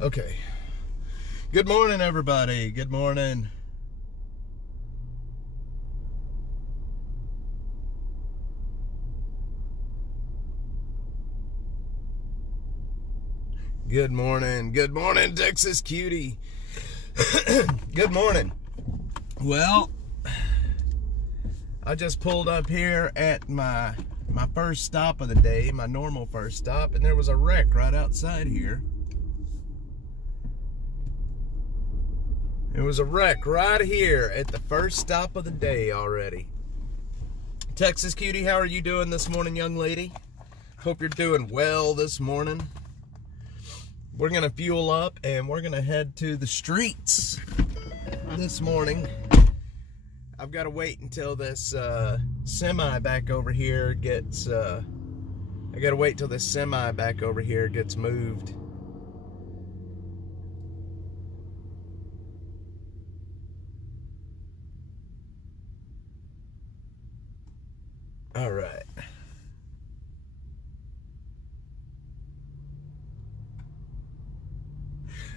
Okay. Good morning, everybody. Good morning. Good morning. Good morning, Texas Cutie. Good morning. Well, I just pulled up here at my first stop of the day, my normal first stop, and there was a wreck right outside here. It was a wreck right here at the first stop of the day already. Texas Cutie, how are you doing this morning, young lady? Hope you're doing well this morning. We're going to fuel up and we're going to head to the streets this morning. I've got to wait until this semi back over here gets, I got to wait till this semi back over here gets moved. All right.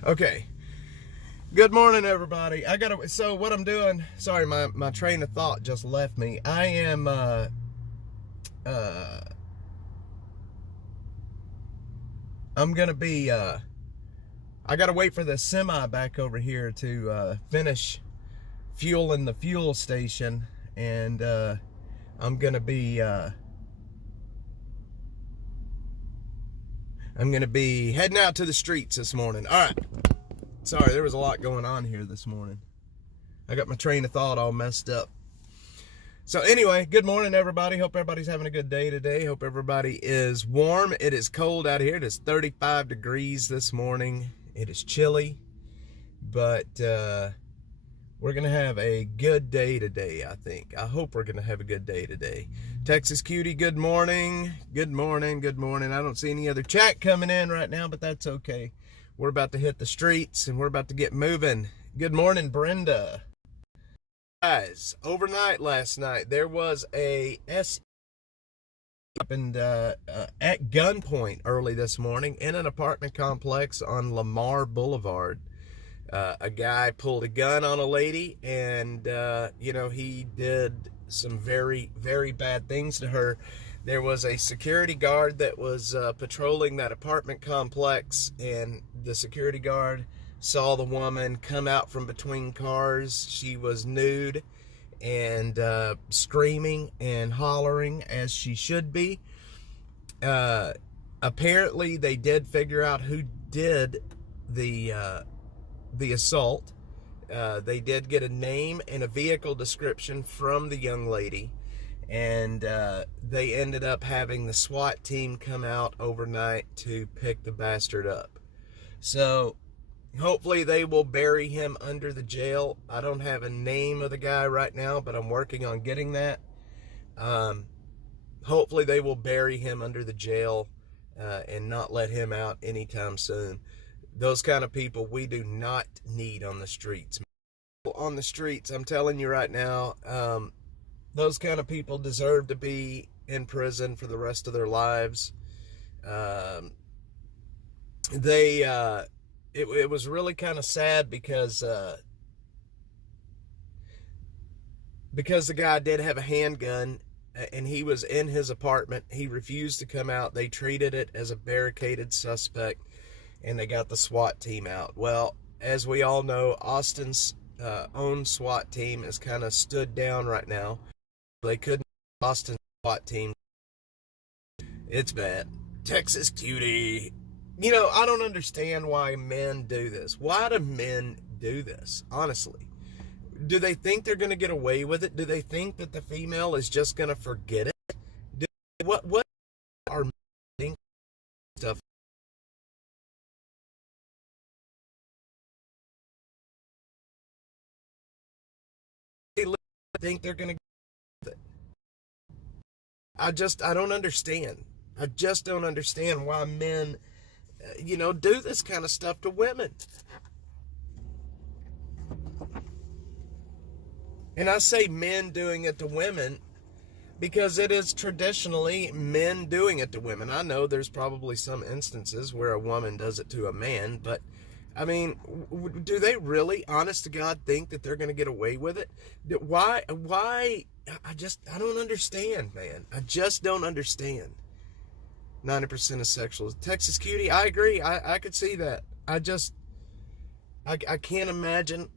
Okay. Good morning, everybody. So what I'm doing, sorry, my train of thought just left me. I am, I'm gonna be, I gotta wait for the semi back over here to, finish fueling the fuel station, and, I'm gonna be heading out to the streets this morning. All right. Sorry, there was a lot going on here this morning. I got my train of thought all messed up. So anyway, good morning, everybody. Hope everybody's having a good day today. Hope everybody is warm. It is cold out here. It is 35 degrees this morning. It is chilly, but we're going to have a good day today, I think. I hope we're going to have a good day today. Texas Cutie, good morning. Good morning, good morning. I don't see any other chat coming in right now, but that's okay. We're about to hit the streets, and we're about to get moving. Good morning, Brenda. Guys, overnight last night, there was a SE happened at gunpoint early this morning in an apartment complex on Lamar Boulevard. A guy pulled a gun on a lady, and he did some very, very bad things to her. There was a security guard that was patrolling that apartment complex, and the security guard saw the woman come out from between cars. She was nude and screaming and hollering as she should be. Apparently, they did figure out who did the assault. They did get a name and a vehicle description from the young lady, and they ended up having the SWAT team come out overnight to pick the bastard up. So hopefully they will bury him under the jail. I don't have a name of the guy right now, but I'm working on getting that. Hopefully they will bury him under the jail and not let him out anytime soon. Those kind of people we do not need on the streets. On the streets, I'm telling you right now, those kind of people deserve to be in prison for the rest of their lives. It was really kind of sad because the guy did have a handgun, and he was in his apartment. He refused to come out. They treated it as a barricaded suspect, and they got the SWAT team out. Well, as we all know, Austin's own SWAT team is kind of stood down right now. They couldn't Austin SWAT team. It's bad. Texas Cutie. I don't understand why men do this. Why do men do this? Honestly. Do they think they're going to get away with it? Do they think that the female is just going to forget it? What are men stuff? They think they're going to get it. I don't understand. I just don't understand why men, do this kind of stuff to women. And I say men doing it to women because it is traditionally men doing it to women. I know there's probably some instances where a woman does it to a man, but I mean, do they really, honest to God, think that they're going to get away with it? Why, I don't understand, man. I just don't understand. 90% of sexual. Texas Cutie, I agree. I could see that. I can't imagine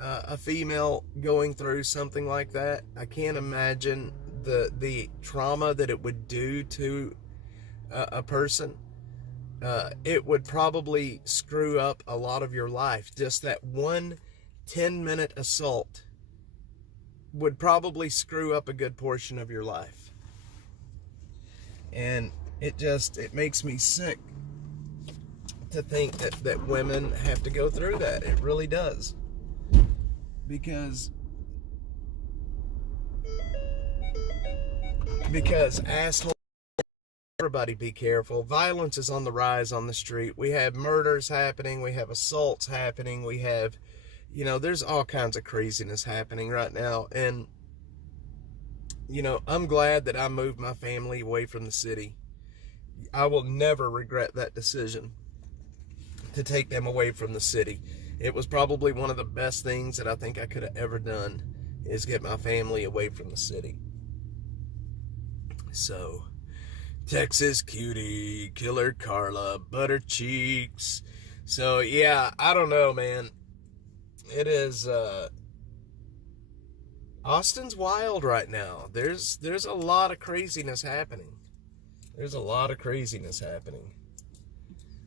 a female going through something like that. I can't imagine the trauma that it would do to a person. It would probably screw up a lot of your life. Just that one 10-minute assault would probably screw up a good portion of your life. And it makes me sick to think that women have to go through that. It really does. Because asshole, everybody be careful. Violence is on the rise on the street. We have murders happening. We have assaults happening. We have, there's all kinds of craziness happening right now. And, I'm glad that I moved my family away from the city. I will never regret that decision to take them away from the city. It was probably one of the best things that I think I could have ever done, is get my family away from the city. So, Texas Cutie, Killer Carla, Butter Cheeks. So, yeah, I don't know, man. It is, Austin's wild right now. There's a lot of craziness happening. There's a lot of craziness happening.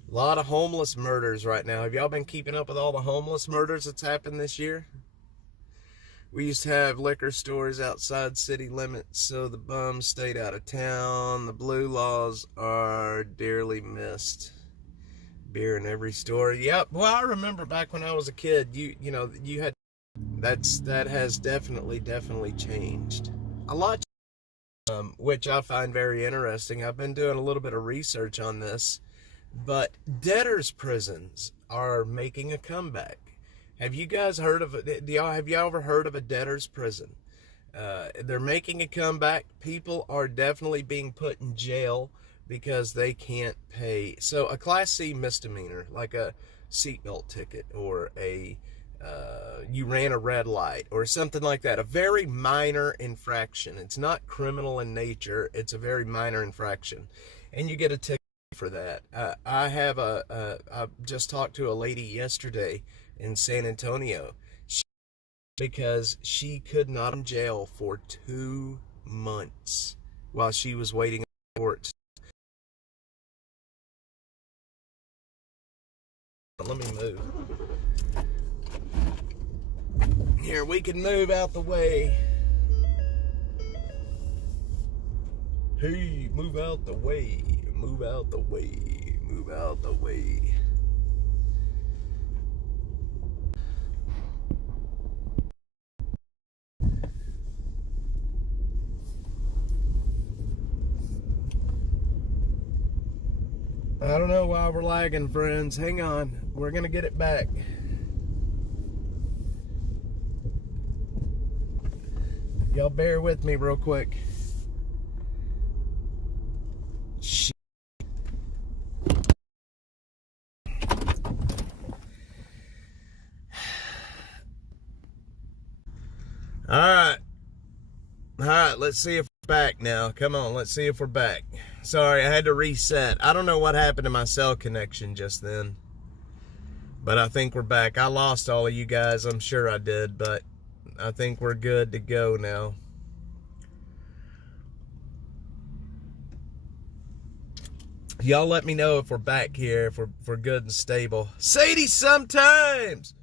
A lot of homeless murders right now. Have y'all been keeping up with all the homeless murders that's happened this year? We used to have liquor stores outside city limits, so the bums stayed out of town. The blue laws are dearly missed. Beer in every store. Yep. Well, I remember back when I was a kid, you had that has definitely changed a lot, which I find very interesting. I've been doing a little bit of research on this, but debtors' prisons are making a comeback. Have you guys heard of it? Have y'all ever heard of a debtor's prison? They're making a comeback. People are definitely being put in jail because they can't pay. So a Class C misdemeanor, like a seatbelt ticket or you ran a red light or something like that, a very minor infraction. It's not criminal in nature. It's a very minor infraction, and you get a ticket for that. I just talked to a lady yesterday in San Antonio because she could not in jail for 2 months while she was waiting on court. Let me move. Here, we can move out the way. Hey, move out the way. Move out the way. Move out the way. I don't know why we're lagging, friends. Hang on. We're going to get it back. Y'all bear with me real quick. Shit. All right, let's see if we're back now. Come on, let's see if we're back. Sorry, I had to reset. I don't know what happened to my cell connection just then, but I think we're back. I lost all of you guys, I'm sure I did, but I think we're good to go now. Y'all let me know if we're back here, if we're good and stable. Sadie sometimes!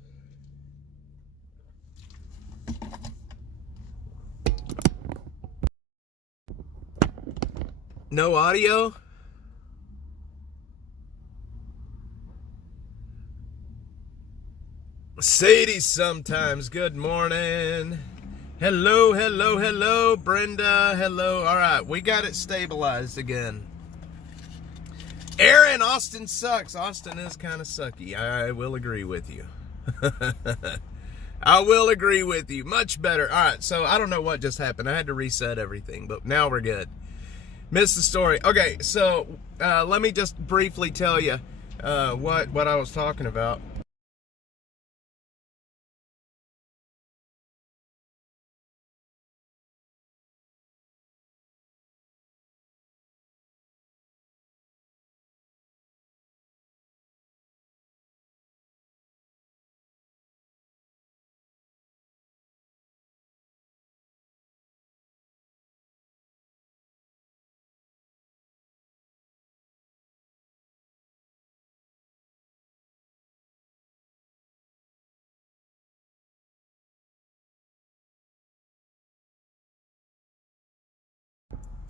No audio? Sadie sometimes. Good morning. Hello, Brenda. Hello. All right, we got it stabilized again. Aaron, Austin sucks. Austin is kind of sucky. I will agree with you. I will agree with you. Much better. All right, so I don't know what just happened. I had to reset everything, but now we're good. Missed the story. Okay, so let me just briefly tell you what I was talking about.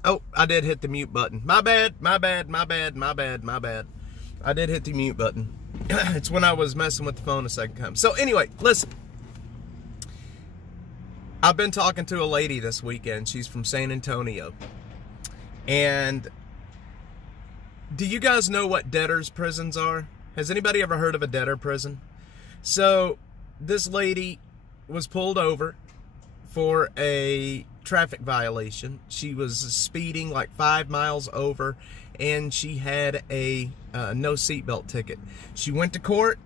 Oh, I did hit the mute button. My bad. I did hit the mute button. It's when I was messing with the phone a second time. So anyway, listen. I've been talking to a lady this weekend. She's from San Antonio. And do you guys know what debtors' prisons are? Has anybody ever heard of a debtor prison? So this lady was pulled over for a traffic violation. She was speeding like 5 miles over, and she had a no seatbelt ticket. She went to court.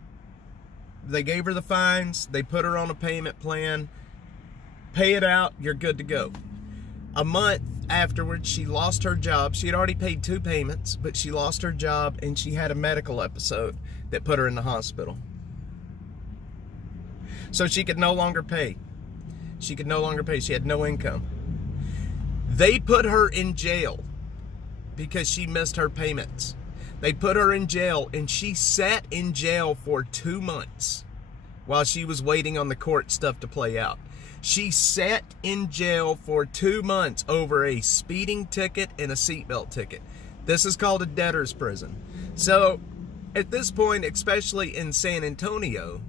They gave her the fines. They put her on a payment plan. Pay it out, you're good to go. A month afterwards, she lost her job. She had already paid 2 payments, but she lost her job, and she had a medical episode that put her in the hospital. So she could no longer pay. She could no longer pay. She had no income. They put her in jail because she missed her payments. They put her in jail, and she sat in jail for 2 months while she was waiting on the court stuff to play out. She sat in jail for 2 months over a speeding ticket and a seatbelt ticket. This is called a debtor's prison. So at this point, especially in San Antonio,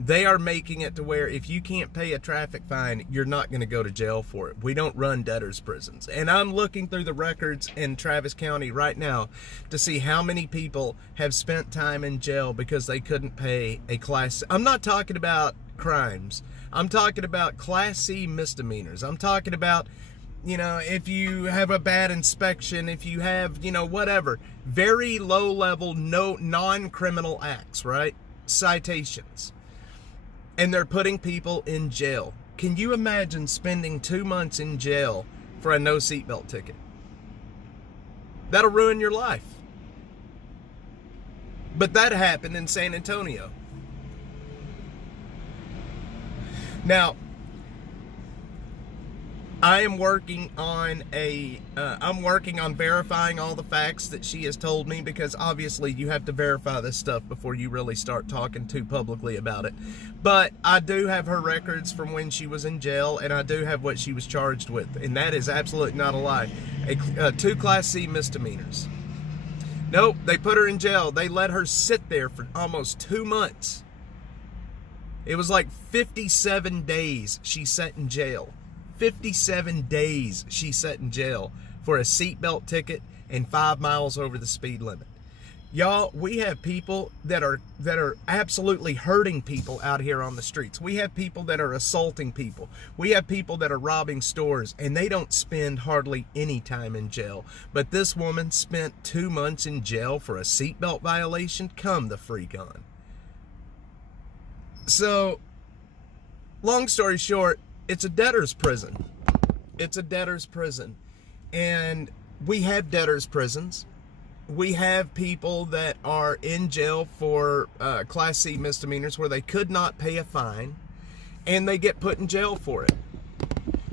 they are making it to where if you can't pay a traffic fine, you're not going to go to jail for it. We don't run debtor's prisons. And I'm looking through the records in Travis County right now to see how many people have spent time in jail because they couldn't pay a class. I'm not talking about crimes. I'm talking about Class C misdemeanors. I'm talking about, if you have a bad inspection, if you have, whatever. Very low level, non-criminal acts, right? Citations. And they're putting people in jail. Can you imagine spending 2 months in jail for a no seatbelt ticket? That'll ruin your life. But that happened in San Antonio. Now, I am working on verifying all the facts that she has told me, because obviously you have to verify this stuff before you really start talking too publicly about it. But I do have her records from when she was in jail, and I do have what she was charged with, and that is absolutely not a lie. 2 Class C misdemeanors. Nope, they put her in jail. They let her sit there for almost 2 months. It was like 57 days she sat in jail. 57 days she sat in jail for a seatbelt ticket and 5 miles over the speed limit. Y'all, we have people that are absolutely hurting people out here on the streets. We have people that are assaulting people. We have people that are robbing stores, and they don't spend hardly any time in jail. But this woman spent 2 months in jail for a seatbelt violation. Come the freak on. So, long story short, it's a debtor's prison. It's a debtor's prison. And we have debtor's prisons. We have people that are in jail for Class C misdemeanors where they could not pay a fine, and they get put in jail for it.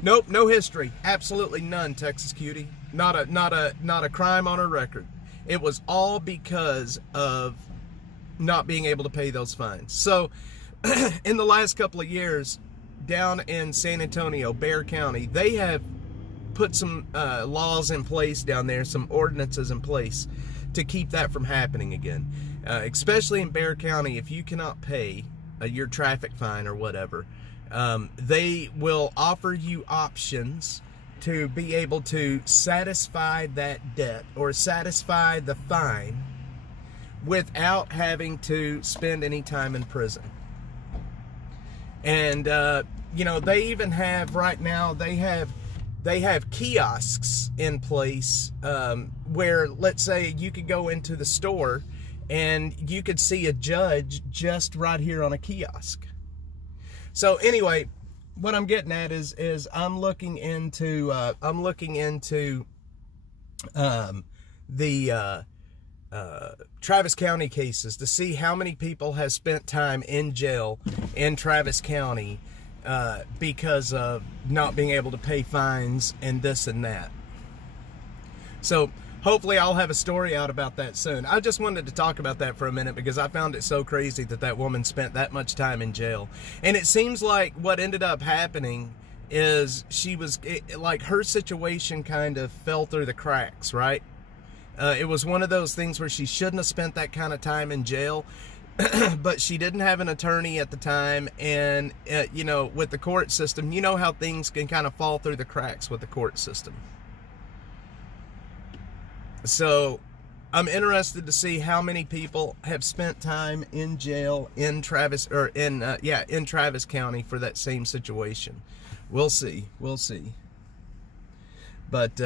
Nope, no history. Absolutely none, Texas Cutie. Not a crime on her record. It was all because of not being able to pay those fines. So, in the last couple of years, down in San Antonio, Bexar County, they have put some laws in place down there, some ordinances in place to keep that from happening again. Especially in Bexar County, if you cannot pay your traffic fine or whatever, they will offer you options to be able to satisfy that debt or satisfy the fine without having to spend any time in prison. And you know, they even have right now, they have kiosks in place where, let's say, you could go into the store and you could see a judge just right here on a kiosk. So anyway, what I'm getting at is I'm looking into the Travis County cases to see how many people have spent time in jail in Travis County because of not being able to pay fines and this and that. So hopefully I'll have a story out about that soon. I just wanted to talk about that for a minute because I found it so crazy that woman spent that much time in jail. And it seems like what ended up happening is like her situation kind of fell through the cracks, right? It was one of those things where she shouldn't have spent that kind of time in jail, but she didn't have an attorney at the time. And, you know, with the court system, you know how things can kind of fall through the cracks with the court system. So I'm interested to see how many people have spent time in jail in Travis County for that same situation. We'll see. But,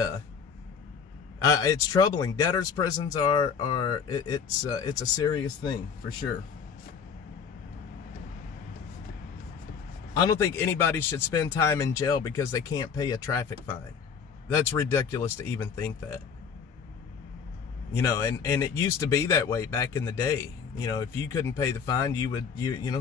it's troubling. Debtors' prisons it's a serious thing for sure. I don't think anybody should spend time in jail because they can't pay a traffic fine. That's ridiculous to even think that. You know, and it used to be that way back in the day. You know, if you couldn't pay the fine, you would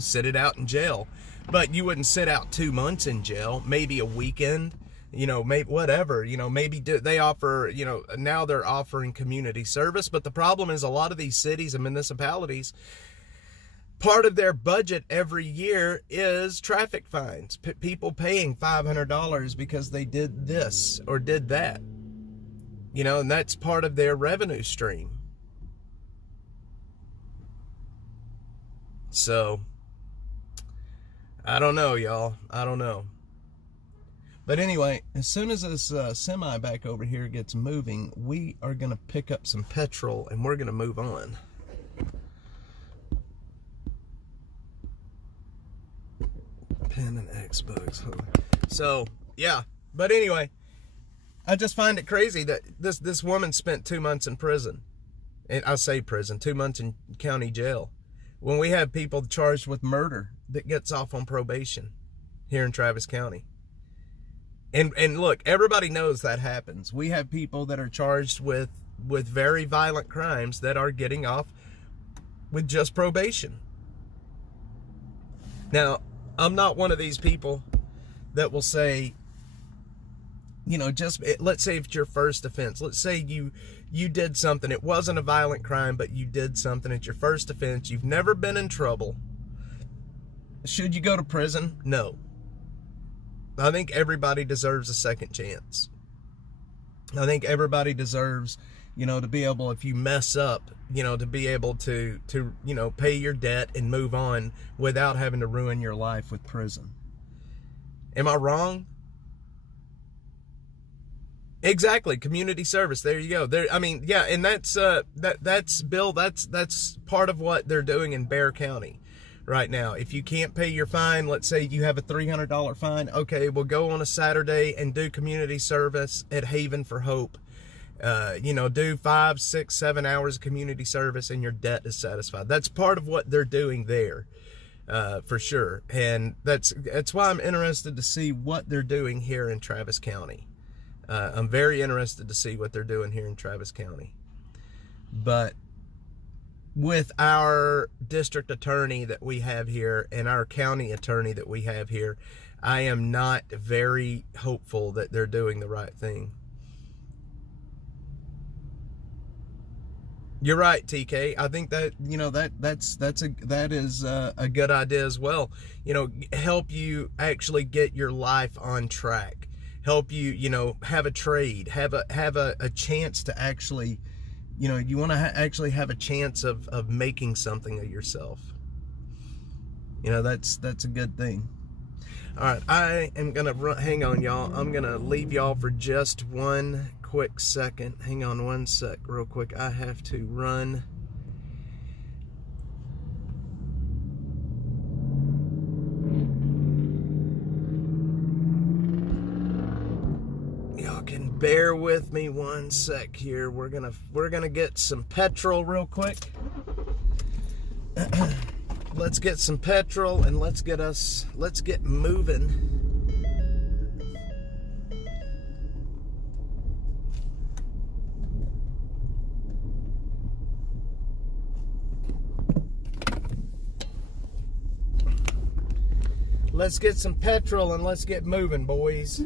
sit it out in jail. But you wouldn't sit out 2 months in jail, maybe a weekend. You know, maybe whatever, you know, maybe they offer, you know, now they're offering community service. But the problem is a lot of these cities and municipalities, part of their budget every year is traffic fines. People paying $500 because they did this or did that. You know, and that's part of their revenue stream. So, I don't know, y'all. I don't know. But anyway, as soon as this semi back over here gets moving, we are going to pick up some petrol and we're going to move on. Pen and Xbox. So, yeah. But anyway, I just find it crazy that this woman spent 2 months in prison. And I say prison, 2 months in county jail. When we have people charged with murder that gets off on probation here in Travis County. And look, everybody knows that happens. We have people that are charged with very violent crimes that are getting off with just probation. Now, I'm not one of these people that will say, you know, let's say it's your first offense. Let's say you did something. It wasn't a violent crime, but you did something. It's your first offense. You've never been in trouble. Should you go to prison? No. I think everybody deserves a second chance. I think everybody deserves, you know, to be able, if you mess up, you know, to be able to you know, pay your debt and move on without having to ruin your life with prison. Am I wrong? Exactly. Community service. There you go. There. I mean, yeah, and that's Bill. That's part of what they're doing in Bexar County right now. If you can't pay your fine, let's say you have a $300 fine. Okay, we'll go on a Saturday and do community service at Haven for Hope. You know, do 5, 6, 7 hours of community service and your debt is satisfied. That's part of what they're doing there, for sure. And that's why I'm interested to see what they're doing here in Travis County. I'm very interested to see what they're doing here in Travis County. But with our district attorney that we have here and our county attorney that we have here, I am not very hopeful that they're doing the right thing. You're right, TK. I think that, you know, that is a good idea as well. You know, help you actually get your life on track. Help you, you know, have a trade, have a chance to actually, you know, you want to actually have a chance of making something of yourself. You know, that's a good thing. All right, I am gonna hang on, y'all. I'm gonna leave y'all for just one quick second. Hang on one sec, real quick. I have to run. Bear with me one sec here. We're gonna get some petrol real quick. Let's get some petrol and let's get moving. Let's get some petrol and let's get moving, boys.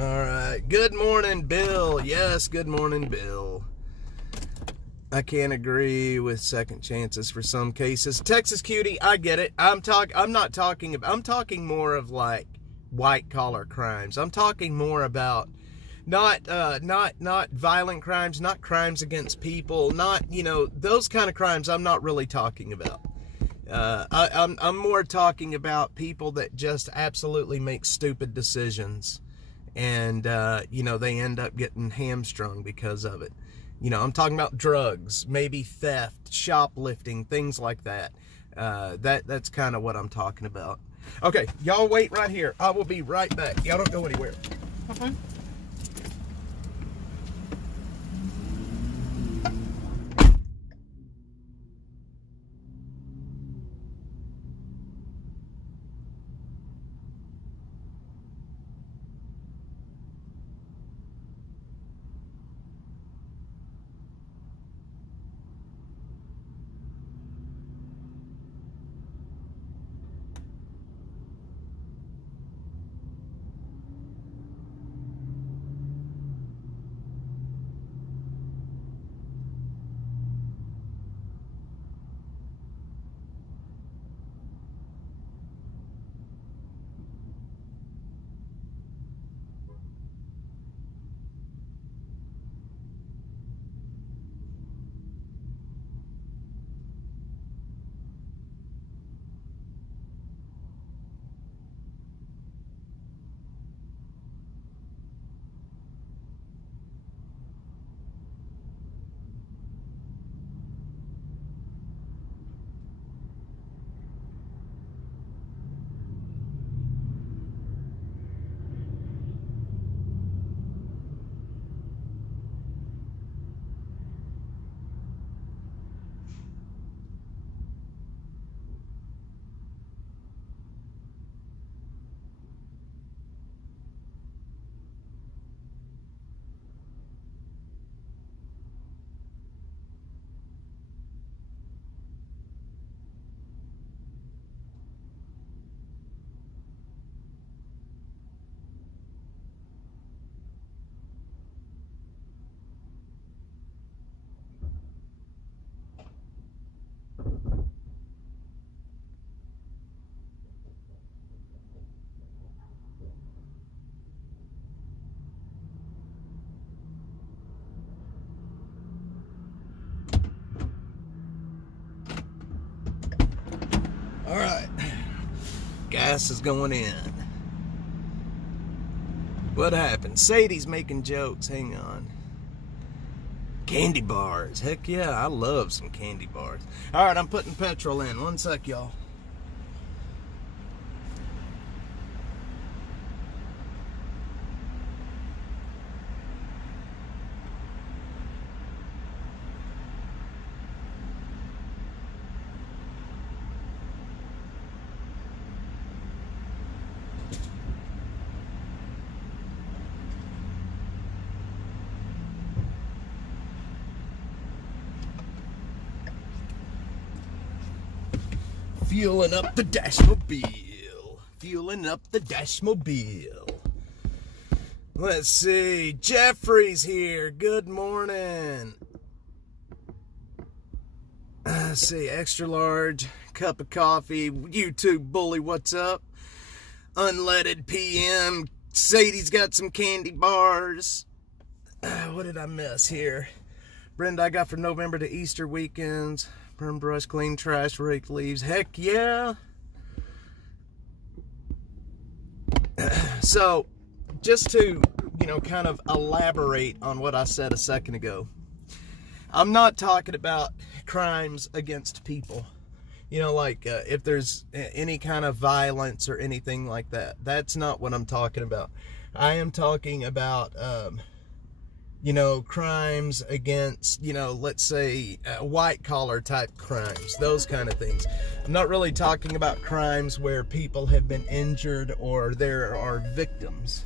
All right. Good morning, Bill. Yes, good morning, Bill. I can't agree with second chances for some cases. Texas Cutie, I get it. I'm talking more of like white collar crimes. I'm talking more about not violent crimes, not crimes against people, not, those kind of crimes I'm not really talking about. I'm more talking about people that just absolutely make stupid decisions and, they end up getting hamstrung because of it. I'm talking about drugs, maybe theft, shoplifting, things like that. That's kind of what I'm talking about. Okay, y'all wait right here. I will be right back. Y'all don't go anywhere. Okay. All right. Gas is going in. What happened? Sadie's making jokes. Hang on. Candy bars. Heck yeah, I love some candy bars. All right, I'm putting petrol in. One sec, y'all. Fueling up the Dashmobile. Fueling up the Dashmobile. Let's see. Jeffrey's here. Good morning. Let's see. Extra large. Cup of coffee. YouTube bully, what's up? Unleaded PM. Sadie's got some candy bars. What did I miss here? Brenda, I got for November to Easter weekends. Burn brush, clean trash, rake leaves. Heck yeah. So, just to, kind of elaborate on what I said a second ago. I'm not talking about crimes against people. you know, like if there's any kind of violence or anything like that. That's not what I'm talking about. I am talking about, you know, crimes against, you know, let's say white collar type crimes, those kind of things. I'm not really talking about crimes where people have been injured or there are victims.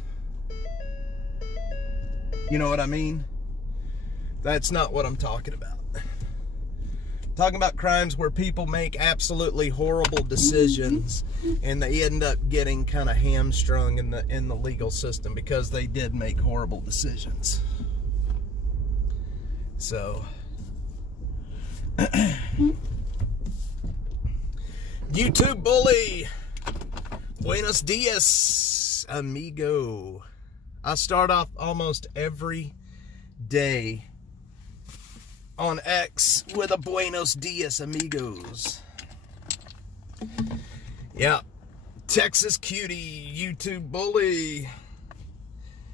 You know what I mean? That's not what I'm talking about. I'm talking about crimes where people make absolutely horrible decisions and they end up getting kind of hamstrung in the legal system because they did make horrible decisions. So YouTube bully, buenos dias, amigo. I start off almost every day on X with a buenos dias, amigos. Yeah, Texas cutie, YouTube bully.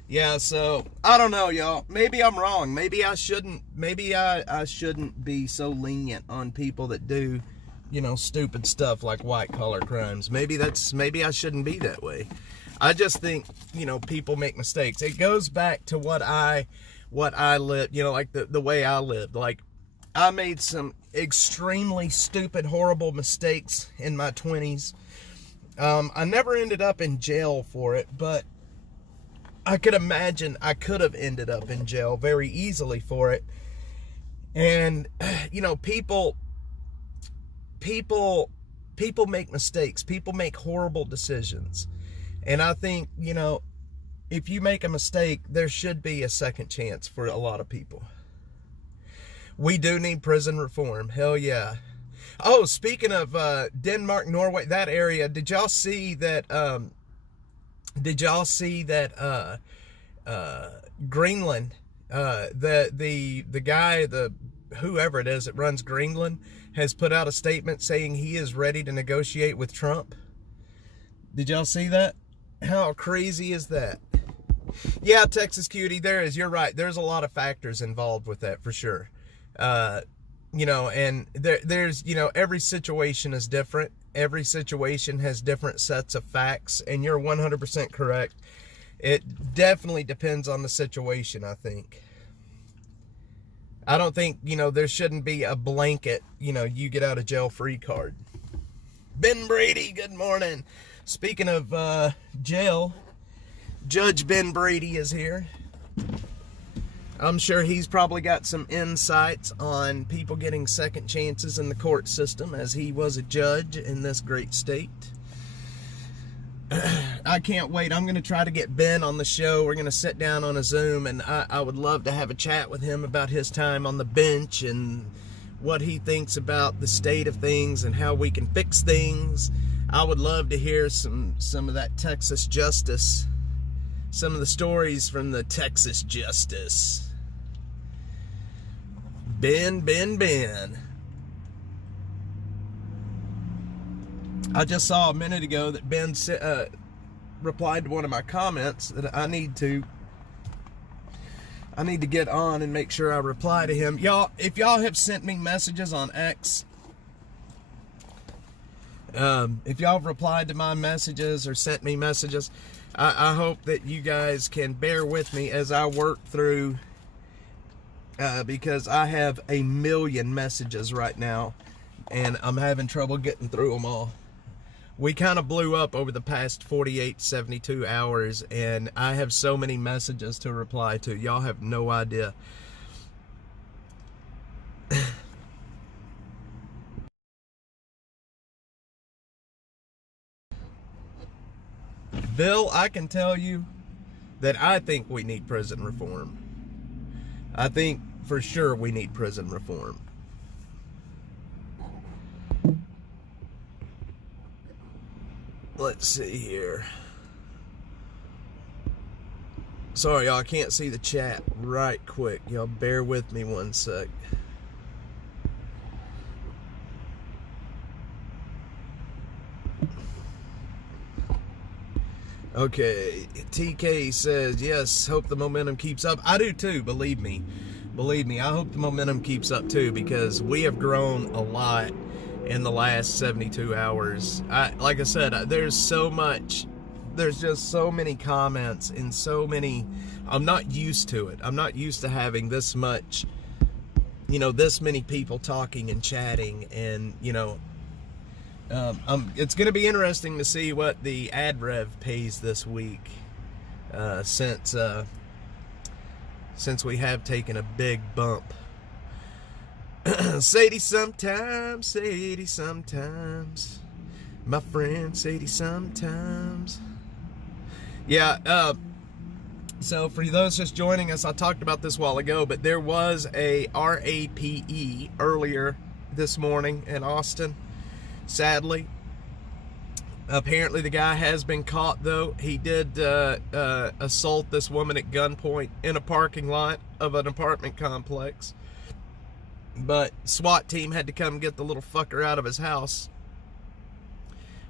Yeah, so I don't know, y'all. Maybe I'm wrong. Maybe I shouldn't. Maybe I shouldn't be so lenient on people that do, you know, stupid stuff like white collar crimes. Maybe I shouldn't be that way. I just think, you know, people make mistakes. It goes back to what I lived, you know, like the way I lived. Like, I made some extremely stupid, horrible mistakes in my 20s. I never ended up in jail for it, but I could imagine I could have ended up in jail very easily for it. And, you know, people make mistakes. People make horrible decisions. And I think, you know, if you make a mistake, there should be a second chance for a lot of people. We do need prison reform. Hell yeah. Oh, speaking of Denmark, Norway, that area, did y'all see that Greenland, the guy, whoever it is that runs Greenland, has put out a statement saying he is ready to negotiate with Trump? Did y'all see that? How crazy is that? Yeah, Texas cutie, you're right. There's a lot of factors involved with that for sure. You know, and there's, you know, every situation is different. Every situation has different sets of facts, and you're 100% correct. It definitely depends on the situation, I think. I don't think, you know, there shouldn't be a blanket, you know, you get out of jail free card. Ben Brady, good morning. Speaking of jail, Judge Ben Brady is here. I'm sure he's probably got some insights on people getting second chances in the court system, as he was a judge in this great state. I can't wait. I'm going to try to get Ben on the show. We're going to sit down on a Zoom, and I would love to have a chat with him about his time on the bench and what he thinks about the state of things and how we can fix things. I would love to hear some of that Texas justice, some of the stories from the Texas justice. Ben. I just saw a minute ago that Ben replied to one of my comments that I need to get on and make sure I reply to him. Y'all, if y'all have sent me messages on X, if y'all have replied to my messages or sent me messages, I hope that you guys can bear with me as I work through, because I have a million messages right now and I'm having trouble getting through them all. We kind of blew up over the past 48, 72 hours, and I have so many messages to reply to. Y'all have no idea. Bill, I can tell you that I think we need prison reform. I think for sure we need prison reform. Let's see here. Sorry, y'all, I can't see the chat right quick. Y'all bear with me one sec. Okay, TK says, yes, hope the momentum keeps up. I do too, believe me. Believe me, I hope the momentum keeps up too, because we have grown a lot. in the last 72 hours. Like I said, there's just so many comments and so many. I'm not used to it. I'm not used to having this much, this many people talking and chatting, and it's going to be interesting to see what the ad rev pays this week, since we have taken a big bump. Sadie sometimes, my friend Sadie sometimes. Yeah, so for those just joining us, I talked about this a while ago, but there was a RAPE earlier this morning in Austin, sadly. Apparently the guy has been caught, though. He did assault this woman at gunpoint in a parking lot of an apartment complex. But SWAT team had to come get the little fucker out of his house.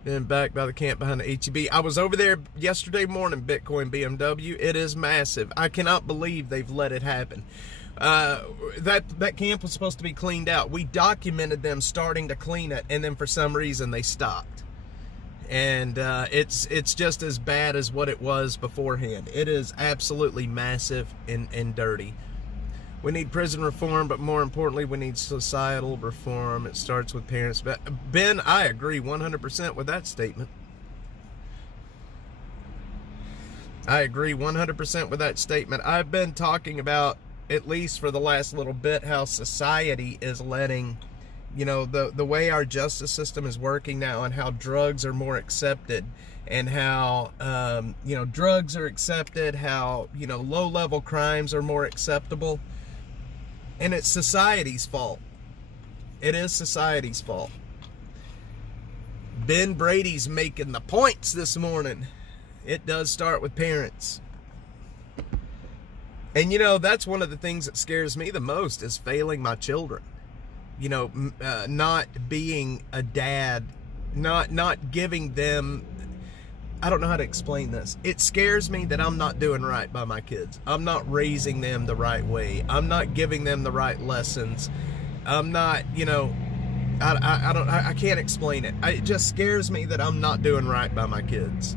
Then back by the camp behind the HEB. I was over there yesterday morning, Bitcoin BMW. It is massive. I cannot believe they've let it happen. That camp was supposed to be cleaned out. We documented them starting to clean it, and then for some reason they stopped. And it's just as bad as what it was beforehand. It is absolutely massive and dirty. We need prison reform, but more importantly, we need societal reform. It starts with parents. But Ben, I agree 100% with that statement. I agree 100% with that statement. I've been talking about, at least for the last little bit, how society is letting, the way our justice system is working now, and how drugs are more accepted, and how, drugs are accepted, how, low-level crimes are more acceptable. And it's society's fault. It is society's fault. Ben Brady's making the points this morning. It does start with parents. And that's one of the things that scares me the most, is failing my children. Not being a dad, not giving them, I don't know how to explain this. It scares me that I'm not doing right by my kids. I'm not raising them the right way. I'm not giving them the right lessons. I'm not, I can't explain it. It just scares me that I'm not doing right by my kids.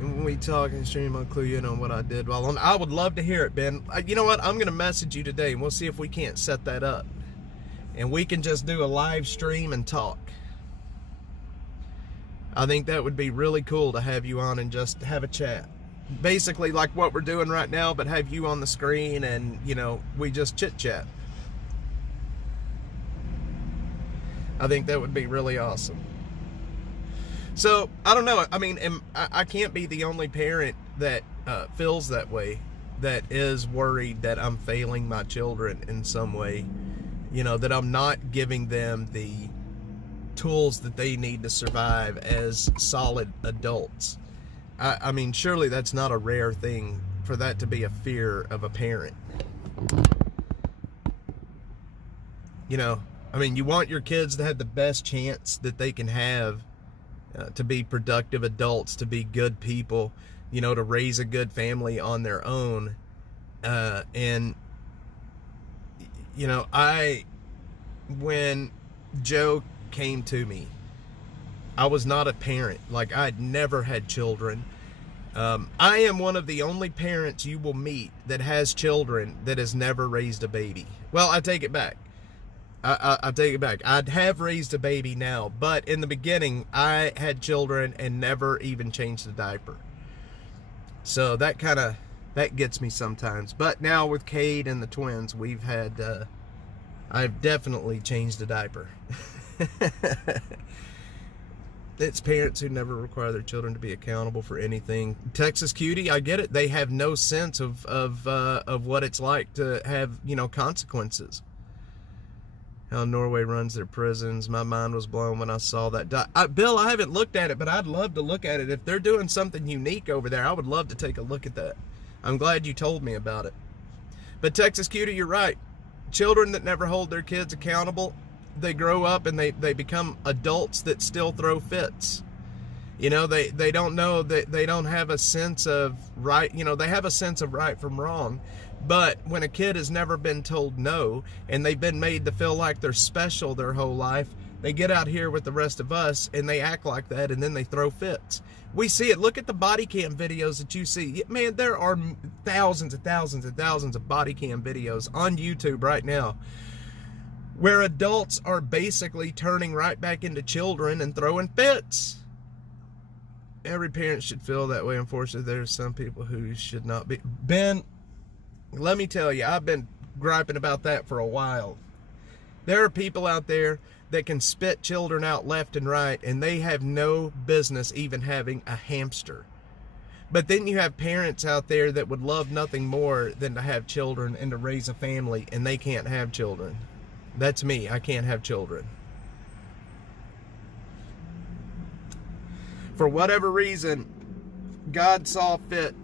And when we talk and stream, I'll clue you in on what I did while on. I would love to hear it, Ben. You know what? I'm going to message you today, and we'll see if we can't set that up. And we can just do a live stream and talk. I think that would be really cool to have you on and just have a chat. Basically like what we're doing right now, but have you on the screen and, we just chit-chat. I think that would be really awesome. So, I don't know. I mean, I can't be the only parent that feels that way, that is worried that I'm failing my children in some way. That I'm not giving them the tools that they need to survive as solid adults. I mean, surely that's not a rare thing for that to be a fear of a parent. I mean, you want your kids to have the best chance that they can have to be productive adults, to be good people, to raise a good family on their own. When Joe came to me, I was not a parent. Like, I'd never had children. I am one of the only parents you will meet that has children that has never raised a baby. Well, I take it back. I take it back. I'd have raised a baby now, but in the beginning, I had children and never even changed a diaper. So that gets me sometimes. But now with Cade and the twins, I've definitely changed a diaper. It's parents who never require their children to be accountable for anything. Texas Cutie, I get it. They have no sense of what it's like to have, consequences. How Norway runs their prisons. My mind was blown when I saw that. Bill, I haven't looked at it, but I'd love to look at it. If they're doing something unique over there, I would love to take a look at that. I'm glad you told me about it. But Texas Cutie, you're right. Children that never hold their kids accountable, they grow up and they become adults that still throw fits. They don't know, that they don't have a sense of right. They have a sense of right from wrong. But when a kid has never been told no, and they've been made to feel like they're special their whole life, They get out here with the rest of us and they act like that, and then they throw fits. We see it. Look at the body cam videos that you see. Man, there are thousands and thousands and thousands of body cam videos on YouTube right now where adults are basically turning right back into children and throwing fits. Every parent should feel that way. Unfortunately, there's some people who should not be. Ben, let me tell you, I've been griping about that for a while. There are people out there that can spit children out left and right, and they have no business even having a hamster. But then you have parents out there that would love nothing more than to have children and to raise a family, and they can't have children. That's me. I can't have children. For whatever reason, God saw fit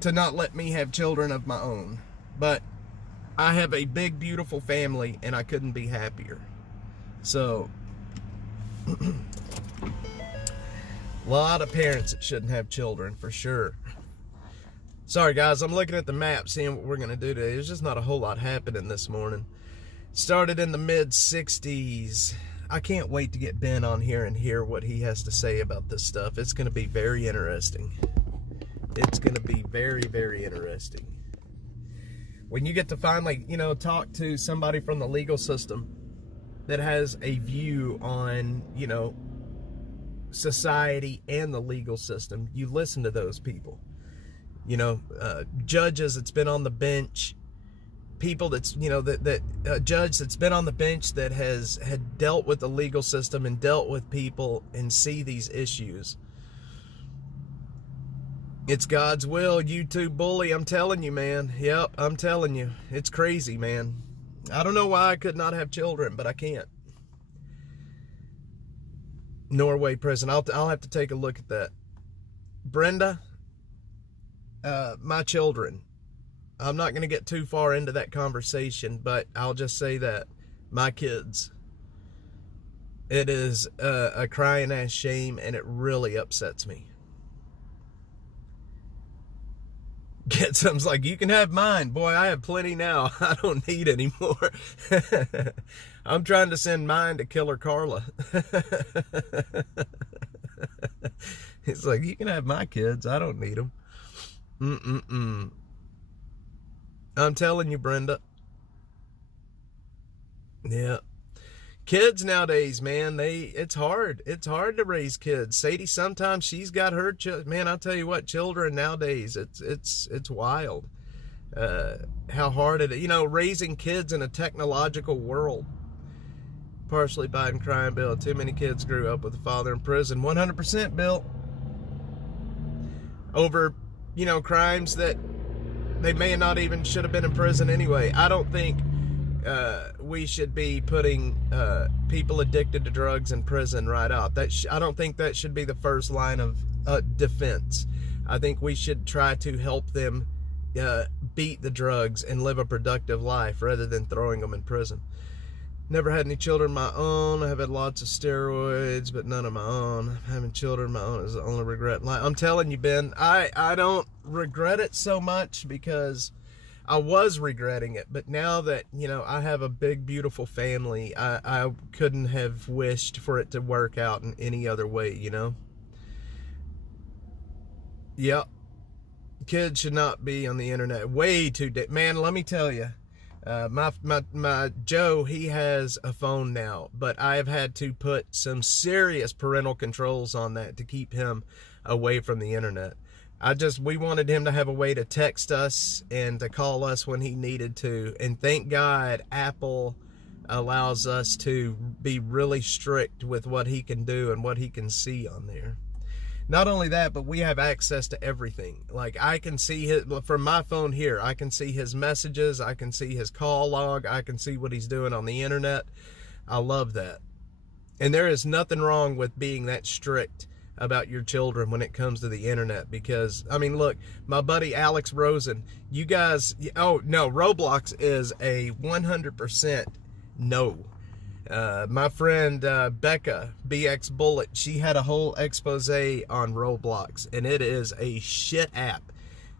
to not let me have children of my own. But I have a big, beautiful family, and I couldn't be happier. So, a lot of parents that shouldn't have children, for sure. Sorry, guys, I'm looking at the map, seeing what we're going to do today. There's just not a whole lot happening this morning. Started in the mid-60s. I can't wait to get Ben on here and hear what he has to say about this stuff. It's going to be very interesting. It's going to be very, very interesting. When you get to finally, talk to somebody from the legal system that has a view on, society and the legal system, you listen to those people. Judges that's been on the bench, people that's, judge that's been on the bench that had dealt with the legal system and dealt with people and see these issues. It's God's will, YouTube bully. I'm telling you, man. Yep, I'm telling you. It's crazy, man. I don't know why I could not have children, but I can't. Norway prison. I'll have to take a look at that. Brenda, my children. I'm not going to get too far into that conversation, but I'll just say that. My kids. It is a crying ass shame, and it really upsets me. Get some's like, you can have mine. Boy, I have plenty now. I don't need any more. I'm trying to send mine to Killer Carla. It's like, you can have my kids. I don't need them. I'm telling you, Brenda. Yeah. Kids nowadays, man, it's hard. It's hard to raise kids. Sadie, sometimes she's got her man, I'll tell you what, children nowadays, it's wild. How hard it is. Raising kids in a technological world. Partially Biden crying, Bill. Too many kids grew up with a father in prison. 100%, Bill. Over, crimes that they may not even should have been in prison anyway. I don't think we should be putting people addicted to drugs in prison right out. I don't think that should be the first line of defense. I think we should try to help them beat the drugs and live a productive life rather than throwing them in prison. Never had any children of my own. I have had lots of steroids, but none of my own. Having children of my own is the only regret in life. I'm telling you, Ben, I don't regret it so much because I was regretting it, but now that, I have a big, beautiful family, I couldn't have wished for it to work out in any other way, Yep. Kids should not be on the internet. Way too, man, let me tell you, my Joe, he has a phone now, but I've had to put some serious parental controls on that to keep him away from the internet. We wanted him to have a way to text us and to call us when he needed to. And thank God Apple allows us to be really strict with what he can do and what he can see on there. Not only that, but we have access to everything. Like, I can see from my phone here, I can see his messages, I can see his call log, I can see what he's doing on the internet. I love that. And there is nothing wrong with being that strict about your children when it comes to the internet, because look, my buddy Alex Rosen, you guys, oh no, Roblox is a 100% no. My friend Becca BX Bullet, she had a whole expose on Roblox, and it is a shit app.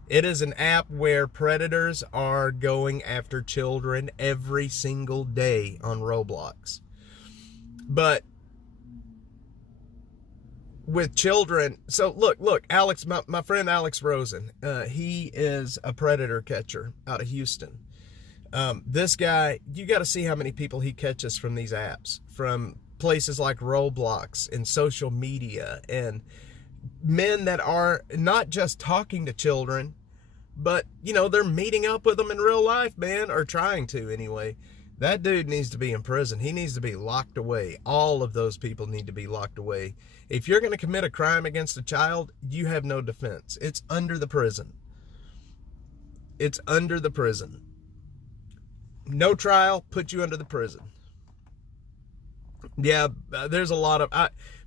It is an app where predators are going after children every single day on Roblox. But with children, so look, Alex, my friend Alex Rosen, he is a predator catcher out of Houston. This guy, you got to see how many people he catches from these apps, from places like Roblox and social media, and men that are not just talking to children, but, you know, they're meeting up with them in real life, man, or trying to anyway. That dude needs to be in prison. He needs to be locked away. All of those people need to be locked away. If you're going to commit a crime against a child, you have no defense. It's under the prison. It's under the prison. No trial, put you under the prison. Yeah, there's a lot of...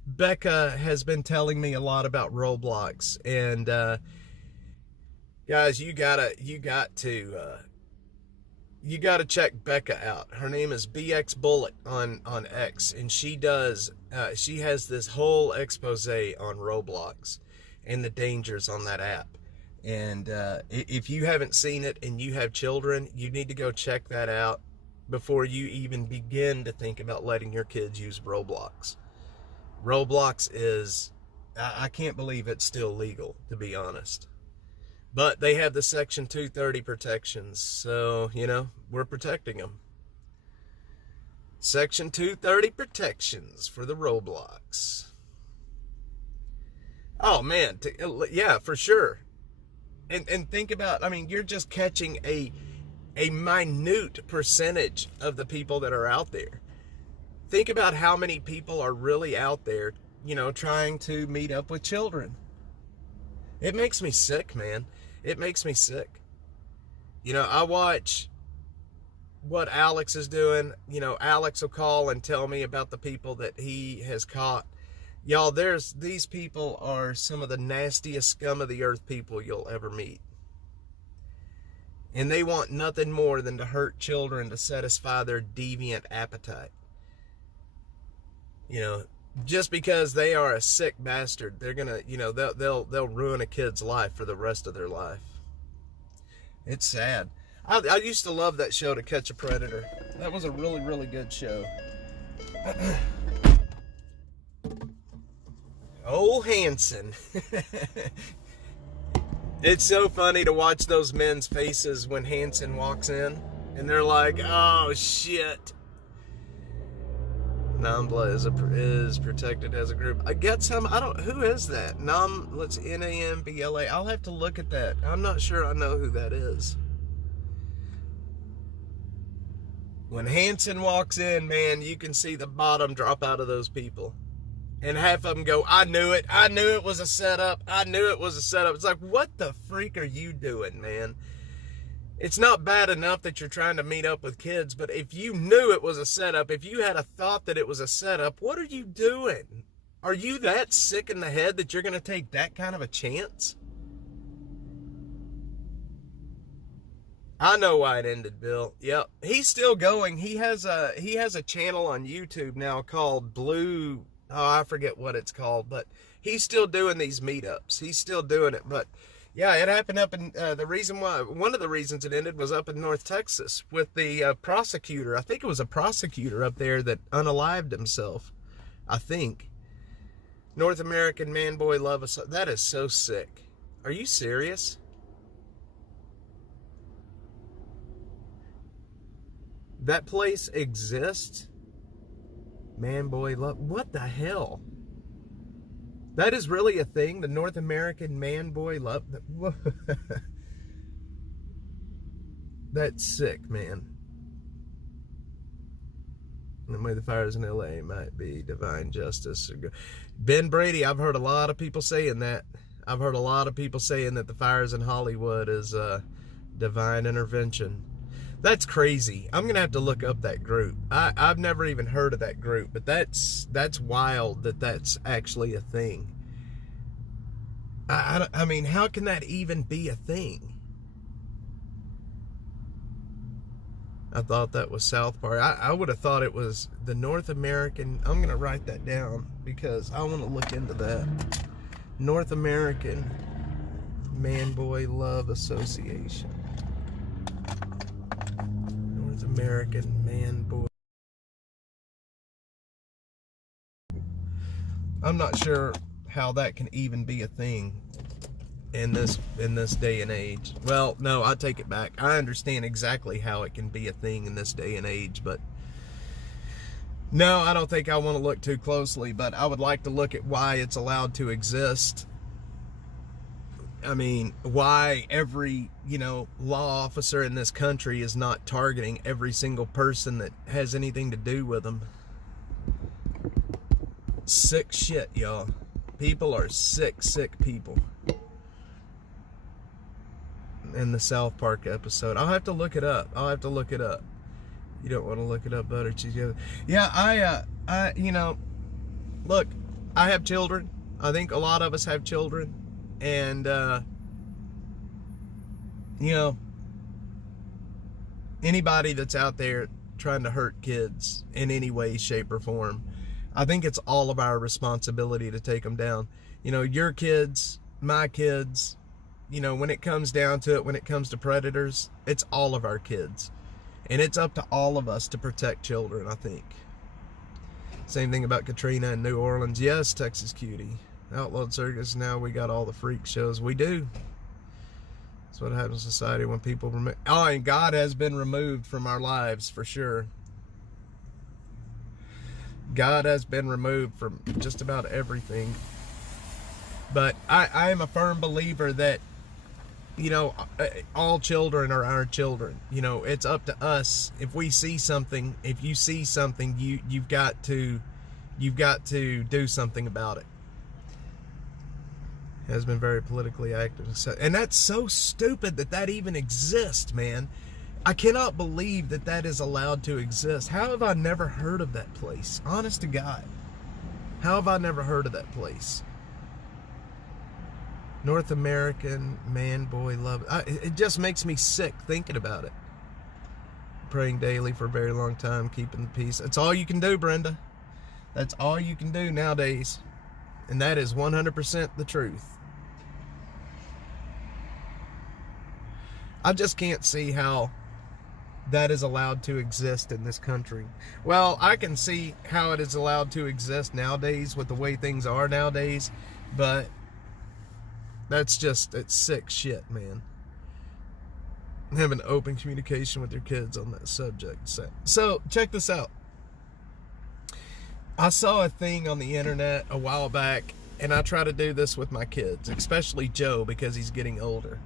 Becca has been telling me a lot about Roblox, and guys, you gotta check Becca out. Her name is BX Bullet on X, and she has this whole expose on Roblox and the dangers on that app. And if you haven't seen it and you have children, you need to go check that out before you even begin to think about letting your kids use Roblox. Roblox is, I can't believe it's still legal, to be honest. But they have the Section 230 protections, so, you know, we're protecting them. Section 230 protections for the Roblox. Oh, man, yeah, for sure. And think about, I mean, you're just catching a minute percentage of the people that are out there. Think about how many people are really out there, you know, trying to meet up with children. It makes me sick, man. It makes me sick. You know, I watch what Alex is doing. You know, Alex will call and tell me about the people that he has caught. Y'all, these people are some of the nastiest scum of the earth people you'll ever meet. And they want nothing more than to hurt children to satisfy their deviant appetite. You know, just because they are a sick bastard, they're gonna, you know, they'll ruin a kid's life for the rest of their life. It's sad. I used to love that show, To Catch a Predator. That was a really, really good show. Old Hanson. It's so funny to watch those men's faces when Hanson walks in, and they're like, "Oh shit." NAMBLA is protected as a group. I get some. Who is that? NAMBLA. I'll have to look at that. I'm not sure I know who that is. When Hanson walks in, man, you can see the bottom drop out of those people. And half of them go, "I knew it. I knew it was a setup. I knew it was a setup." It's like, what the freak are you doing, man? It's not bad enough that you're trying to meet up with kids, but if you knew it was a setup, if you had a thought that it was a setup, what are you doing? Are you that sick in the head that you're going to take that kind of a chance? I know why it ended, Bill. Yep. He's still going. He has a channel on YouTube now called Blue. Oh, I forget what it's called, but he's still doing these meetups. He's still doing it, but yeah, it happened up in, one of the reasons it ended was up in North Texas with the prosecutor. I think it was a prosecutor up there that unalived himself. I think. North American Man Boy Love. That is so sick. Are you serious? That place exists? Man Boy Love. What the hell? That is really a thing, the North American Man Boy Love. That's sick, man. The way the fires in LA might be divine justice. Ben Brady, I've heard a lot of people saying that. I've heard a lot of people saying that the fires in Hollywood is divine intervention. That's crazy. I'm gonna have to look up that group. I've never even heard of that group, but that's wild that that's actually a thing. I mean, how can that even be a thing? I thought that was South Park. I would have thought it was the North American. I'm gonna write that down because I want to look into that. North American Man Boy Love Association. North American Man Boy I'm not sure how that can even be a thing in this day and age. Well, no, I take it back. I understand exactly how it can be a thing in this day and age, but no, I don't think I want to look too closely, but I would like to look at why it's allowed to exist. I mean, why every, law officer in this country is not targeting every single person that has anything to do with them. Sick shit, y'all. People are sick people. In the South Park episode. I'll have to look it up. You don't want to look it up, butter cheese. Yeah, look, I have children. I think a lot of us have children. And, anybody that's out there trying to hurt kids in any way, shape, or form, I think it's all of our responsibility to take them down. Your kids, my kids, when it comes down to it, when it comes to predators, it's all of our kids. And it's up to all of us to protect children, I think. Same thing about Katrina in New Orleans. Yes, Texas Cutie. Outlawed Circus, now we got all the freak shows. We do. That's what happens in society when people remove. Oh, and God has been removed from our lives, for sure. God has been removed from just about everything. But I am a firm believer that, all children are our children. It's up to us. If we see something, if you see something, you've got to do something about it. Has been very politically active. And that's so stupid that even exists, man. I cannot believe that is allowed to exist. How have I never heard of that place? Honest to God. How have I never heard of that place? North American man, boy, love. It just makes me sick thinking about it. Praying daily for a very long time, keeping the peace. That's all you can do, Brenda. That's all you can do nowadays. And that is 100% the truth. I just can't see how that is allowed to exist in this country. Well, I can see how it is allowed to exist nowadays with the way things are nowadays, but it's sick shit, man. Having open communication with your kids on that subject. So check this out. I saw a thing on the internet a while back, and I try to do this with my kids, especially Joe, because he's getting older.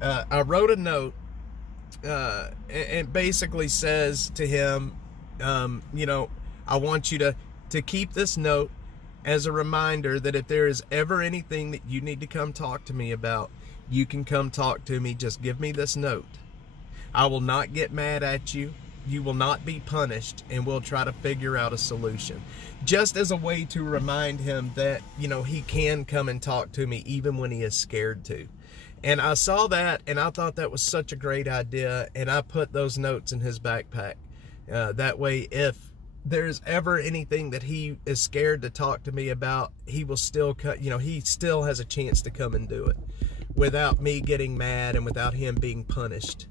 I wrote a note, and basically says to him, I want you to keep this note as a reminder that if there is ever anything that you need to come talk to me about, you can come talk to me. Just give me this note. I will not get mad at you. You will not be punished, and we'll try to figure out a solution. Just as a way to remind him that, he can come and talk to me even when he is scared to. And I saw that, and I thought that was such a great idea, and I put those notes in his backpack. That way, if there's ever anything that he is scared to talk to me about, he will still he still has a chance to come and do it without me getting mad and without him being punished.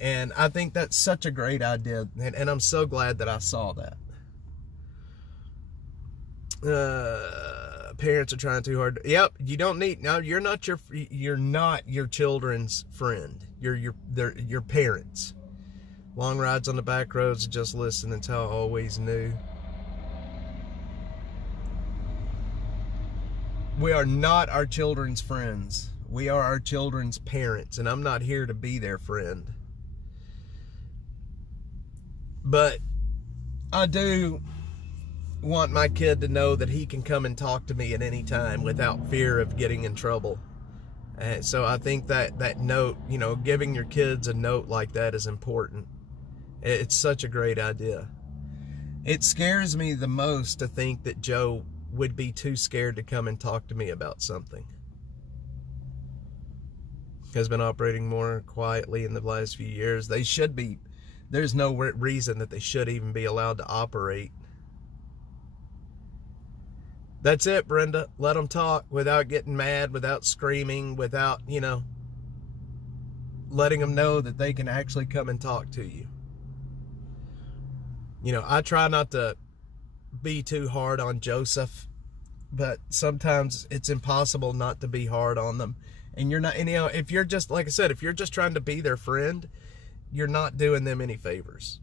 And I think that's such a great idea, and I'm so glad that I saw that. Parents are trying too hard. Yep, you don't need. No, you're not your children's friend. You're your parents. Long rides on the back roads, just listen. That's how I always knew. We are not our children's friends. We are our children's parents, and I'm not here to be their friend. But I do want my kid to know that he can come and talk to me at any time without fear of getting in trouble. So I think that note, giving your kids a note like that is important. It's such a great idea. It scares me the most to think that Joe would be too scared to come and talk to me about something. Has been operating more quietly in the last few years. They should be. There's no reason that they should even be allowed to operate. That's it, Brenda. Let them talk without getting mad, without screaming, without, letting them know that they can actually come and talk to you. I try not to be too hard on Joseph. but sometimes it's impossible not to be hard on them. And you're not, and, you know, if you're just, like I said, if you're just trying to be their friend, you're not doing them any favors.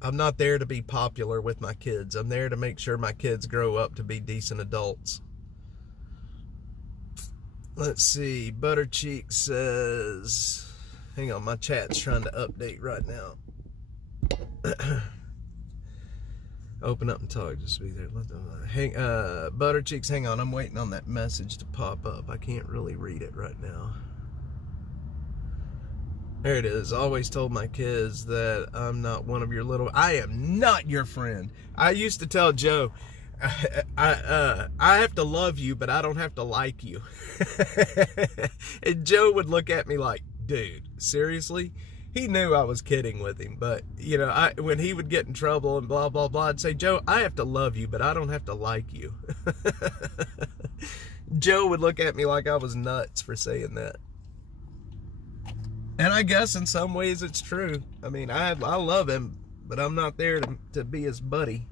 I'm not there to be popular with my kids. I'm there to make sure my kids grow up to be decent adults. Let's see. Buttercheek says, hang on, my chat's trying to update right now. Open up and talk, just be there. Buttercheeks, hang on, I'm waiting on that message to pop up. I can't really read it right now. There it is. Always told my kids that I'm not one of your little... I am not your friend. I used to tell Joe, I have to love you, but I don't have to like you. And Joe would look at me like, dude, seriously? He knew I was kidding with him, but, you know, when he would get in trouble and blah, blah, blah, I'd say, Joe, I have to love you, but I don't have to like you. Joe would look at me like I was nuts for saying that. And I guess in some ways it's true. I mean, I love him, but I'm not there to be his buddy.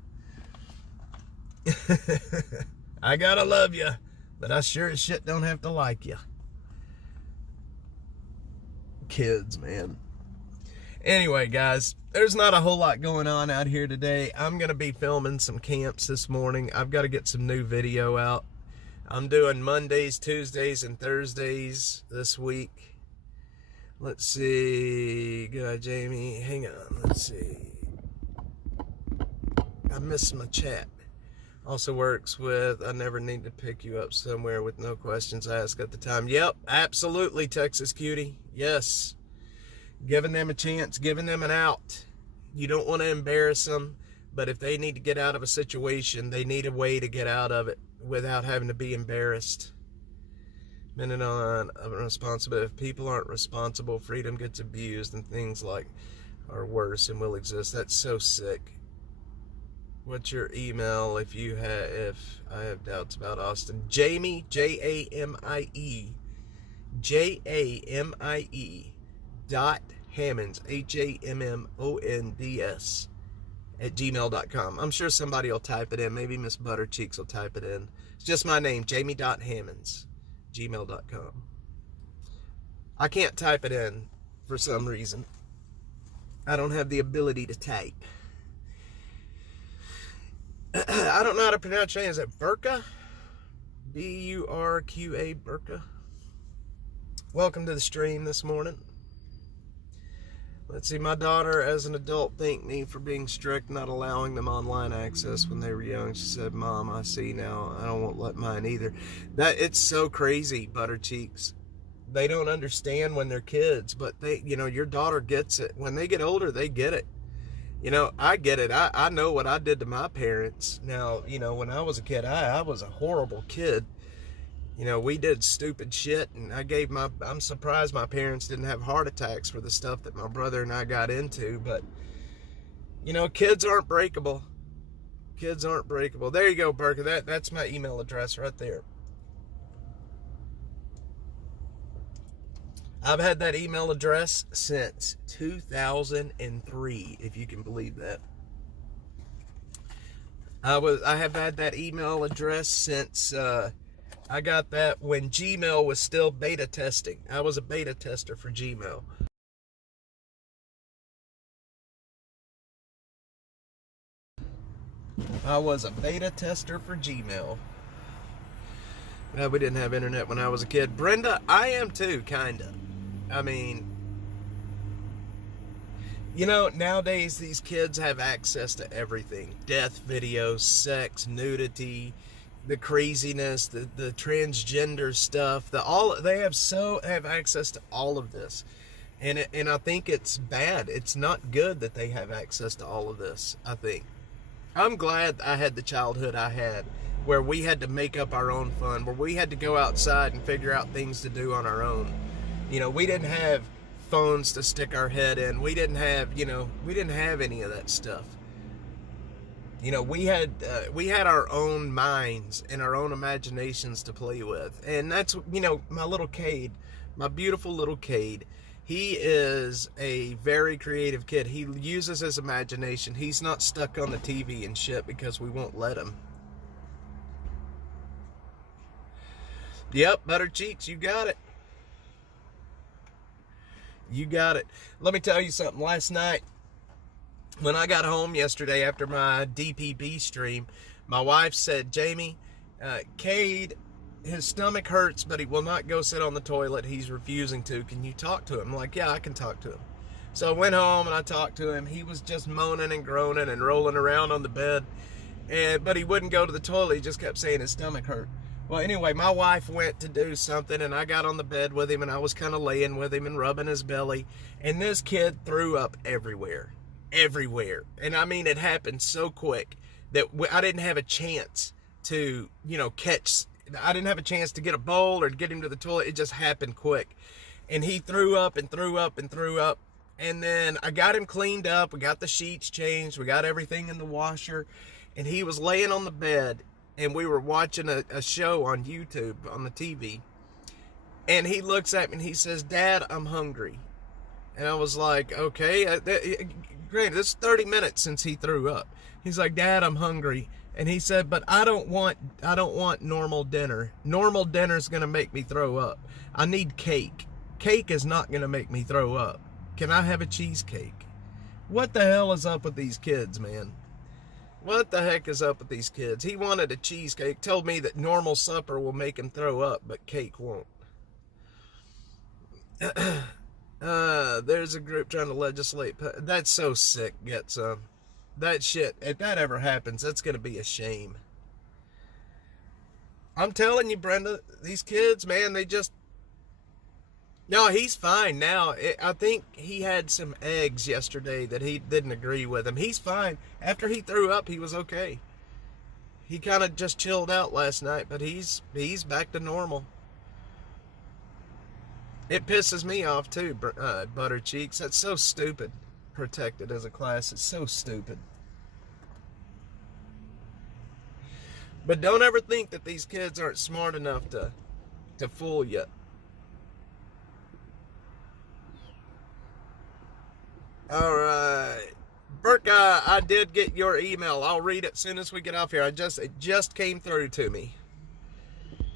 I gotta love you, but I sure as shit don't have to like you. Kids, man. Anyway, guys, there's not a whole lot going on out here today. I'm going to be filming some camps this morning. I've got to get some new video out. I'm doing Mondays, Tuesdays, and Thursdays this week. Let's see. Good, Jamie. Hang on. Let's see. I missed my chat. Also works with, I never need to pick you up somewhere with no questions asked at the time. Yep, absolutely, Texas Cutie. Yes. Giving them a chance, giving them an out. You don't want to embarrass them, but if they need to get out of a situation, they need a way to get out of it without having to be embarrassed. Minute on responsibility. If people aren't responsible, freedom gets abused and things like are worse and will exist. That's so sick. What's your email if I have doubts about Austin? Jamie, Jamie, Jamie .Hammonds, HAMMONDS @gmail.com. I'm sure somebody will type it in. Maybe Miss Buttercheeks will type it in. It's just my name, Jamie.Hammonds, gmail.com. I can't type it in for some reason. I don't have the ability to type. I don't know how to pronounce your name. Is it Burka? B-U-R-Q-A, Burka. Welcome to the stream this morning. Let's see, my daughter as an adult thanked me for being strict, not allowing them online access when they were young. She said, Mom, I see now. I won't let mine either. It's so crazy, Buttercheeks. They don't understand when they're kids, but your daughter gets it. When they get older, they get it. I get it. I know what I did to my parents. Now, when I was a kid, I was a horrible kid. We did stupid shit, and I'm surprised my parents didn't have heart attacks for the stuff that my brother and I got into, but, kids aren't breakable. Kids aren't breakable. There you go, Burka. That's my email address right there. I've had that email address since 2003, if you can believe that. I have had that email address since I got that when Gmail was still beta testing. I was a beta tester for Gmail. I was a beta tester for Gmail. We didn't have internet when I was a kid. Brenda, I am too, kinda. I mean, nowadays these kids have access to everything. Death videos, sex, nudity, the craziness, the transgender stuff, they have access to all of this. And I think it's bad. It's not good that they have access to all of this, I think. I'm glad I had the childhood I had, where we had to make up our own fun, where we had to go outside and figure out things to do on our own. We didn't have phones to stick our head in. We didn't have any of that stuff. We had our own minds and our own imaginations to play with. And that's, my little Cade, my beautiful little Cade, he is a very creative kid. He uses his imagination. He's not stuck on the TV and shit because we won't let him. Yep, Butter Cheeks, you got it. You got it. Let me tell you something. Last night, when I got home yesterday after my DPB stream, my wife said, Jamie, Cade, his stomach hurts, but he will not go sit on the toilet. He's refusing to. Can you talk to him? I'm like, yeah, I can talk to him. So I went home and I talked to him. He was just moaning and groaning and rolling around on the bed, but he wouldn't go to the toilet. He just kept saying his stomach hurt. Well, anyway, my wife went to do something, and I got on the bed with him, and I was kind of laying with him and rubbing his belly, and this kid threw up everywhere. Everywhere. And I mean, it happened so quick that I didn't have a chance to, catch. I didn't have a chance to get a bowl or to get him to the toilet. It just happened quick. And he threw up and threw up and threw up. And then I got him cleaned up. We got the sheets changed. We got everything in the washer. And he was laying on the bed, and we were watching a show on YouTube, on the TV. And he looks at me and he says, Dad, I'm hungry. And I was like, okay. Granted, this is 30 minutes since he threw up. He's like, Dad, I'm hungry. And he said, but I don't want normal dinner. Normal dinner is going to make me throw up. I need cake. Cake is not going to make me throw up. Can I have a cheesecake? What the hell is up with these kids, man? What the heck is up with these kids? He wanted a cheesecake, told me that normal supper will make him throw up, but cake won't. There's a group trying to legislate. That's so sick, Get Some. That shit, if that ever happens, that's going to be a shame. I'm telling you, Brenda, these kids, man, they just... No, he's fine now. I think he had some eggs yesterday that he didn't agree with him. He's fine. After he threw up, he was okay. He kind of just chilled out last night, but he's back to normal. It pisses me off too, Butter Cheeks. That's so stupid. Protected as a class. It's so stupid. But don't ever think that these kids aren't smart enough to fool you. All right. Burka, I did get your email. I'll read it as soon as we get off here. It just came through to me.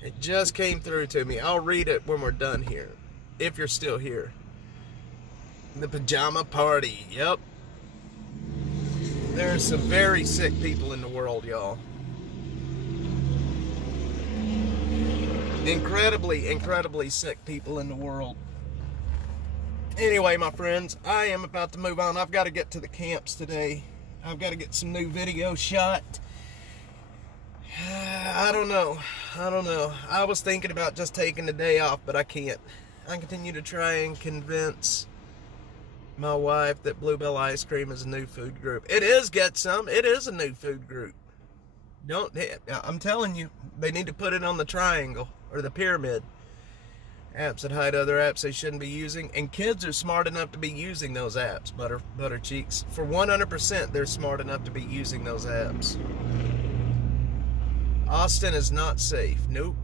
It just came through to me. I'll read it when we're done here. If you're still here. The pajama party. Yep. There's some very sick people in the world, y'all. Incredibly, incredibly sick people in the world. Anyway, my friends, I am about to move on. I've got to get to the camps today. I've got to get some new video shot. I don't know. I was thinking about just taking the day off, but I can't. I continue to try and convince my wife that Bluebell Ice Cream is a new food group. It is, Get Some. It is a new food group. I'm telling you, they need to put it on the triangle or the pyramid. Apps that hide other apps they shouldn't be using. And kids are smart enough to be using those apps, Butter Cheeks. For 100%, they're smart enough to be using those apps. Austin is not safe. Nope.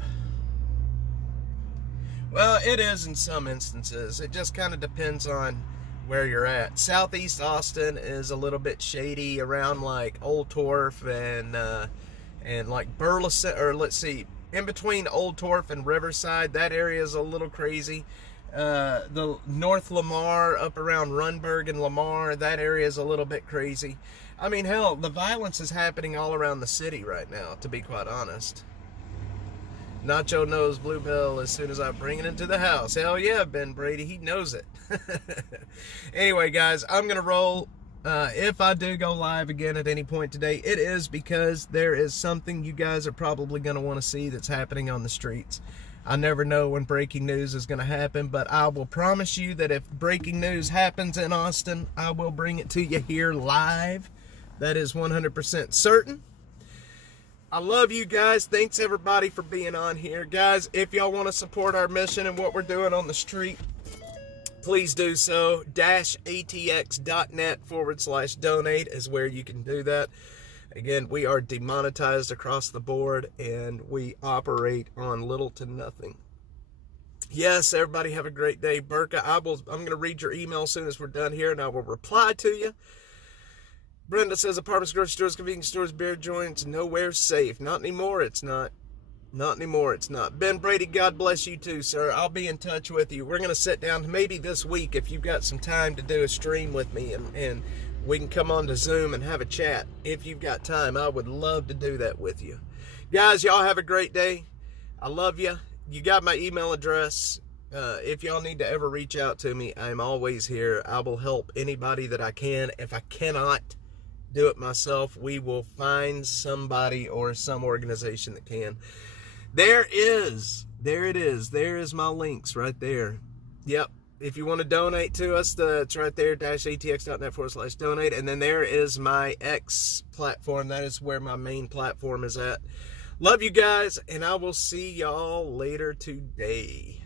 Well, it is in some instances. It just kind of depends on where you're at. Southeast Austin is a little bit shady around like Old Torf and like Burleson, or let's see, in between Old Torf and Riverside. That area is a little crazy. The North Lamar, up around Runberg and Lamar, that area is a little bit crazy. I mean, hell, the violence is happening all around the city right now, to be quite honest. Nacho knows Bluebell as soon as I bring it into the house. Hell yeah, Ben Brady, he knows it. Anyway, guys, I'm going to roll. If I do go live again at any point today, it is because there is something you guys are probably going to want to see that's happening on the streets. I never know when breaking news is going to happen, but I will promise you that if breaking news happens in Austin, I will bring it to you here live. That is 100% certain. I love you guys. Thanks everybody for being on here. Guys, if y'all want to support our mission and what we're doing on the street, please do so. -atx.net/donate is where you can do that. Again, we are demonetized across the board and we operate on little to nothing. Yes, everybody have a great day. Burka, I'm going to read your email as soon as we're done here and I will reply to you. Brenda says apartments, grocery stores, convenience stores, beer joints, nowhere safe. Not anymore, it's not. Not anymore. It's not. Ben Brady, God bless you too, sir. I'll be in touch with you. We're going to sit down maybe this week if you've got some time to do a stream with me, and we can come on to Zoom and have a chat. If you've got time, I would love to do that with you. Guys, y'all have a great day. I love you. You got my email address. If y'all need to ever reach out to me, I'm always here. I will help anybody that I can. If I cannot do it myself, we will find somebody or some organization that can. There it is. There is my links right there. Yep. If you want to donate to us, it's right there, -atx.net/donate. And then there is my X platform. That is where my main platform is at. Love you guys, and I will see y'all later today.